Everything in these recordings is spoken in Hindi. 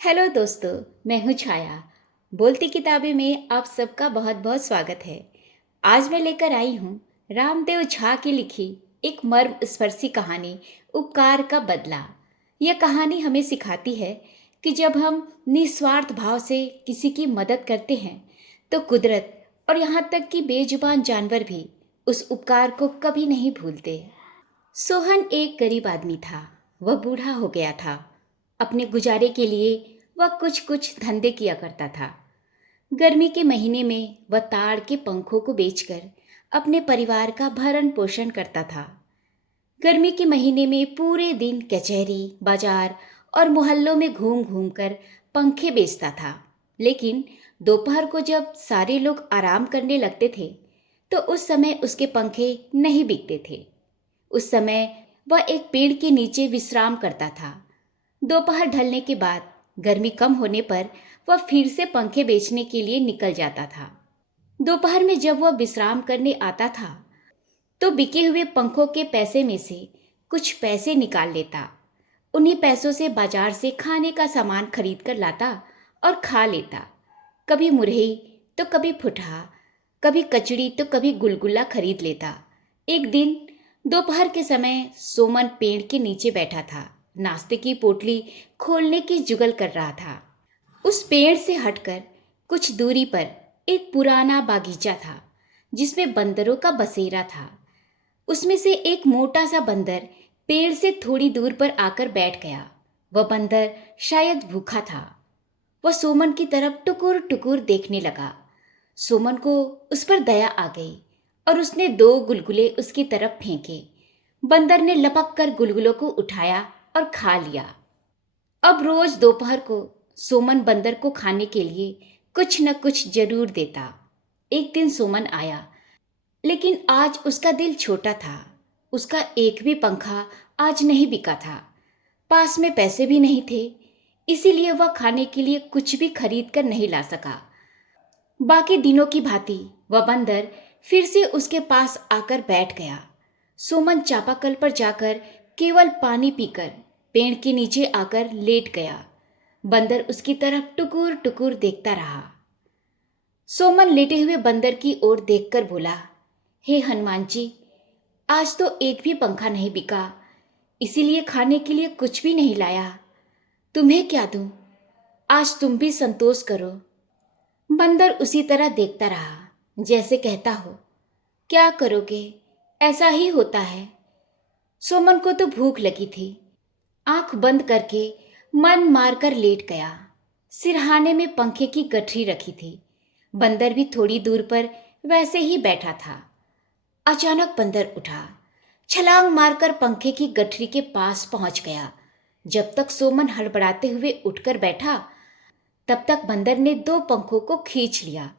हेलो दोस्तों। मैं हूँ छाया। बोलती किताबें में आप सबका बहुत बहुत स्वागत है। आज मैं लेकर आई हूँ रामदेव झा की लिखी एक मर्म स्पर्शी कहानी, उपकार का बदला। यह कहानी हमें सिखाती है कि जब हम निस्वार्थ भाव से किसी की मदद करते हैं तो कुदरत और यहाँ तक कि बेजुबान जानवर भी उस उपकार को कभी नहीं भूलते। सोहन एक गरीब आदमी था। वह बूढ़ा हो गया था। अपने गुजारे के लिए वह कुछ कुछ धंधे किया करता था। गर्मी के महीने में वह ताड़ के पंखों को बेचकर अपने परिवार का भरण पोषण करता था। गर्मी के महीने में पूरे दिन कचहरी, बाजार और मोहल्लों में घूम घूम कर पंखे बेचता था। लेकिन दोपहर को जब सारे लोग आराम करने लगते थे तो उस समय उसके पंखे नहीं बिकते थे। उस समय वह एक पेड़ के नीचे विश्राम करता था। दोपहर ढलने के बाद गर्मी कम होने पर वह फिर से पंखे बेचने के लिए निकल जाता था। दोपहर में जब वह विश्राम करने आता था तो बिके हुए पंखों के पैसे में से कुछ पैसे निकाल लेता। उन्हीं पैसों से बाजार से खाने का सामान खरीद कर लाता और खा लेता। कभी मुरही तो कभी फुटहा, कभी कचड़ी तो कभी गुलगुला खरीद लेता। एक दिन दोपहर के समय सोमन पेड़ के नीचे बैठा था। नाश्ते की पोटली खोलने की जुगल कर रहा था। उस पेड़ से हटकर कुछ दूरी पर एक पुराना बागीचा था जिसमें बंदरों का बसेरा था। उसमें से एक मोटा सा बंदर पेड़ से थोड़ी दूर पर आकर बैठ गया। वह बंदर शायद भूखा था। वह सोमन की तरफ टुकुर टुकुर देखने लगा। सोमन को उस पर दया आ गई और उसने 2 गुलगुले उसकी तरफ फेंके। बंदर ने लपक कर गुलगुलों को उठाया और खा लिया। अब रोज दोपहर को सोमन बंदर को खाने के लिए कुछ न कुछ जरूर देता। एक दिन सोमन आया, लेकिन आज उसका दिल छोटा था। उसका एक भी पंखा आज नहीं बिका था। पास में पैसे भी नहीं थे, इसीलिए वह खाने के लिए कुछ भी खरीद कर नहीं ला सका। बाकी दिनों की भांति वह बंदर फिर से उसके पास आकर बैठ गया। सोमन चापाकल पर जाकर केवल पानी पीकर पेड़ के नीचे आकर लेट गया। बंदर उसकी तरफ टुकुर टुकुर देखता रहा। सोमन लेटे हुए बंदर की ओर देखकर बोला, हे हनुमान जी, आज तो एक भी पंखा नहीं बिका, इसीलिए खाने के लिए कुछ भी नहीं लाया। तुम्हें क्या दूं? आज तुम भी संतोष करो। बंदर उसी तरह देखता रहा जैसे कहता हो, क्या करोगे, ऐसा ही होता है। सोमन को तो भूख लगी थी। आंख बंद करके मन मारकर लेट गया। सिरहाने में पंखे की गठरी रखी थी। बंदर भी थोड़ी दूर पर वैसे ही बैठा था। अचानक बंदर उठा, छलांग मारकर पंखे की गठरी के पास पहुंच गया। जब तक सोमन हड़बड़ाते हुए उठकर बैठा, तब तक बंदर ने 2 पंखों को खींच लिया।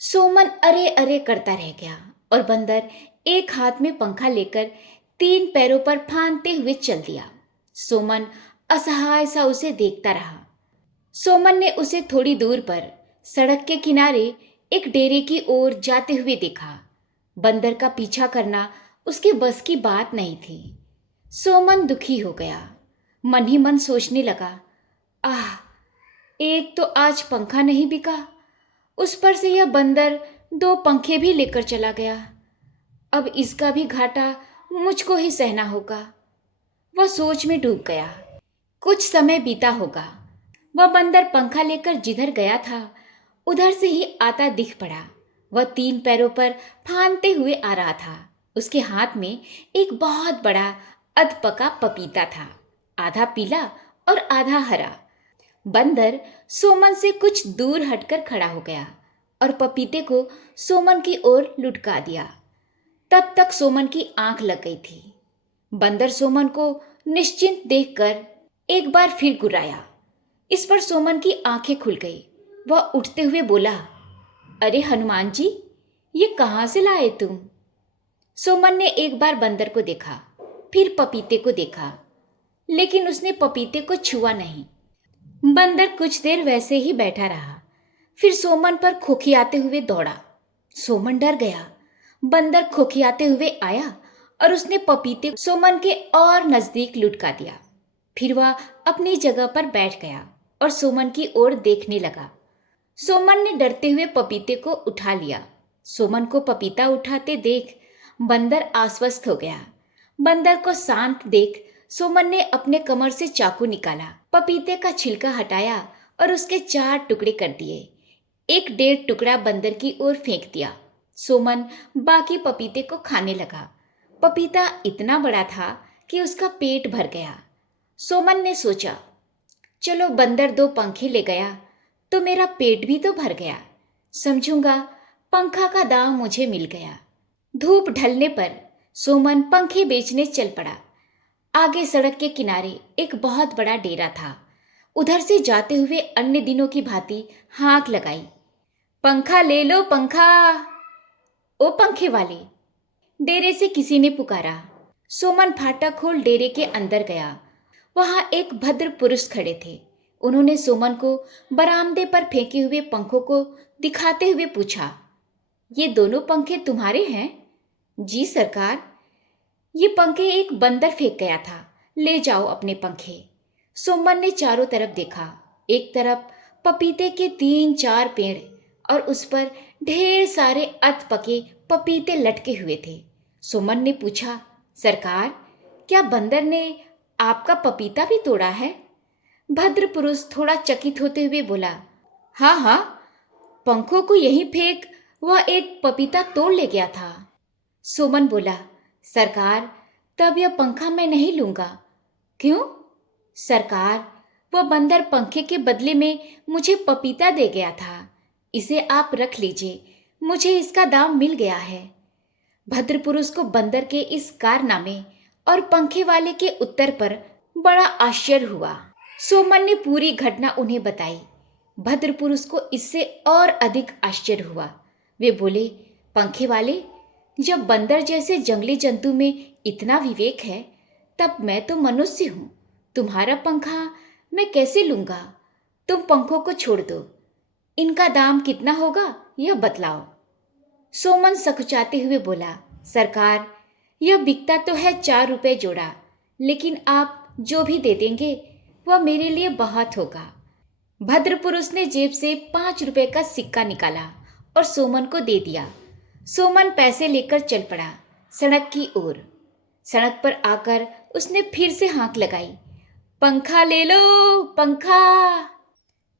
सोमन अरे अरे करता रह गया और बंदर एक हाथ में पंखा लेकर 3 पैरों पर फांदते हुए चल दिया। सोमन असहाय सा उसे देखता रहा। सोमन ने उसे थोड़ी दूर पर सड़क के किनारे एक डेरे की ओर जाते हुए देखा। बंदर का पीछा करना उसके बस की बात नहीं थी। सोमन दुखी हो गया। मन ही मन सोचने लगा, आह, एक तो आज पंखा नहीं बिका, उस पर से यह बंदर 2 पंखे भी लेकर चला गया। अब इसका भी घाटा मुझको ही सहना होगा। वह सोच में डूब गया। कुछ समय बीता होगा। वह बंदर पंखा लेकर जिधर गया था उधर से ही आता दिख पड़ा। वह 3 पैरों पर फांदते हुए आ रहा था। उसके हाथ में एक बहुत बड़ा अधपका पपीता था, आधा पीला और आधा हरा। बंदर सोमन से कुछ दूर हटकर खड़ा हो गया और पपीते को सोमन की ओर लुढ़का दिया। तब तक सोमन की आंख लग गई थी। बंदर सोमन को निश्चिंत देखकर एक बार फिर गुर्राया। इस पर सोमन की आंखें खुल गई। वह उठते हुए बोला, अरे हनुमान जी, ये कहाँ से लाए तुम? सोमन ने एक बार बंदर को देखा, फिर पपीते को देखा, लेकिन उसने पपीते को छुआ नहीं। बंदर कुछ देर वैसे ही बैठा रहा, फिर सोमन पर खोखियाते हुए दौड़ा। सोमन डर गया। बंदर खोखियाते हुए आया और उसने पपीते को सोमन के और नजदीक लुढ़का दिया। फिर वह अपनी जगह पर बैठ गया। और सोमन की ओर देखने लगा। सोमन ने डरते हुए पपीते को उठा लिया। सोमन को पपीता उठाते देख बंदर आश्वस्त हो गया। बंदर को शांत देख सोमन ने अपने कमर से चाकू निकाला, पपीते का छिलका हटाया और उसके 4 टुकड़े कर दिए। 1.5 टुकड़ा बंदर की ओर फेंक दिया। सोमन बाकी पपीते को खाने लगा। पपीता इतना बड़ा था कि उसका पेट भर गया। सोमन ने सोचा, चलो बंदर 2 पंखे ले गया तो मेरा पेट भी तो भर गया। समझूंगा पंखा का दाम मुझे मिल गया। धूप ढलने पर सोमन पंखे बेचने चल पड़ा। आगे सड़क के किनारे एक बहुत बड़ा डेरा था। उधर से जाते हुए अन्य दिनों की भांति हाँक लगाई, पंखा ले लो पंखा। ओ पंखे वाले, डेरे से किसी ने पुकारा। सोमन फाटक खोल डेरे के अंदर गया। वहां एक भद्र पुरुष खड़े थे। उन्होंने सोमन को बरामदे पर फेंके हुए पंखों को दिखाते हुए पूछा, ये दोनों पंखे तुम्हारे हैं? जी सरकार, ये पंखे एक बंदर फेंक गया था, ले जाओ अपने पंखे। सोमन ने चारों तरफ देखा। एक तरफ पपीते के 3-4 पेड़ और उस पर ढेर सारे अध पके पपीते लटके हुए थे। सोमन ने पूछा, सरकार, क्या बंदर ने आपका पपीता भी तोड़ा है? भद्र पुरुष थोड़ा चकित होते हुए बोला, हाँ हाँ, पंखों को यहीं फेंक वह एक पपीता तोड़ ले गया था। सोमन बोला, सरकार, तब यह पंखा मैं नहीं लूंगा। क्यों? सरकार, वह बंदर पंखे के बदले में मुझे पपीता दे गया था। इसे आप रख लीजिए, मुझे इसका दाम मिल गया है। भद्र पुरुष को बंदर के इस कारनामे और पंखे वाले के उत्तर पर बड़ा आश्चर्य हुआ। सोमन ने पूरी घटना उन्हें बताई। भद्र पुरुष को इससे और अधिक आश्चर्य हुआ। वे बोले, पंखे वाले, जब बंदर जैसे जंगली जंतु में इतना विवेक है, तब मैं तो मनुष्य हूँ। तुम्हारा पंखा मैं कैसे लूँगा? तुम पंखों को छोड़ दो। इनका दाम कितना होगा यह बतलाओ। सोमन सकुचाते हुए बोला, सरकार, यह बिकता तो है 4 रुपए जोड़ा, लेकिन आप जो भी दे देंगे वह मेरे लिए बहुत होगा। भद्र पुरुष ने जेब से 5 रुपए का सिक्का निकाला और सोमन को दे दिया। सोमन पैसे लेकर चल पड़ा सड़क की ओर। सड़क पर आकर उसने फिर से हाँक लगाई, पंखा ले लो पंखा।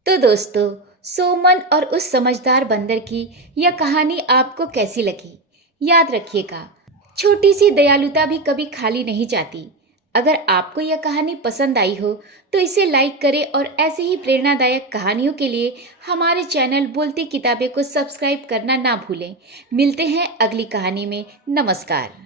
तो दोस्तों, सोमन और उस समझदार बंदर की यह कहानी आपको कैसी लगी? याद रखिएगा, छोटी सी दयालुता भी कभी खाली नहीं जाती। अगर आपको यह कहानी पसंद आई हो तो इसे लाइक करें और ऐसे ही प्रेरणादायक कहानियों के लिए हमारे चैनल बोलती किताबें को सब्सक्राइब करना ना भूलें। मिलते हैं अगली कहानी में। नमस्कार।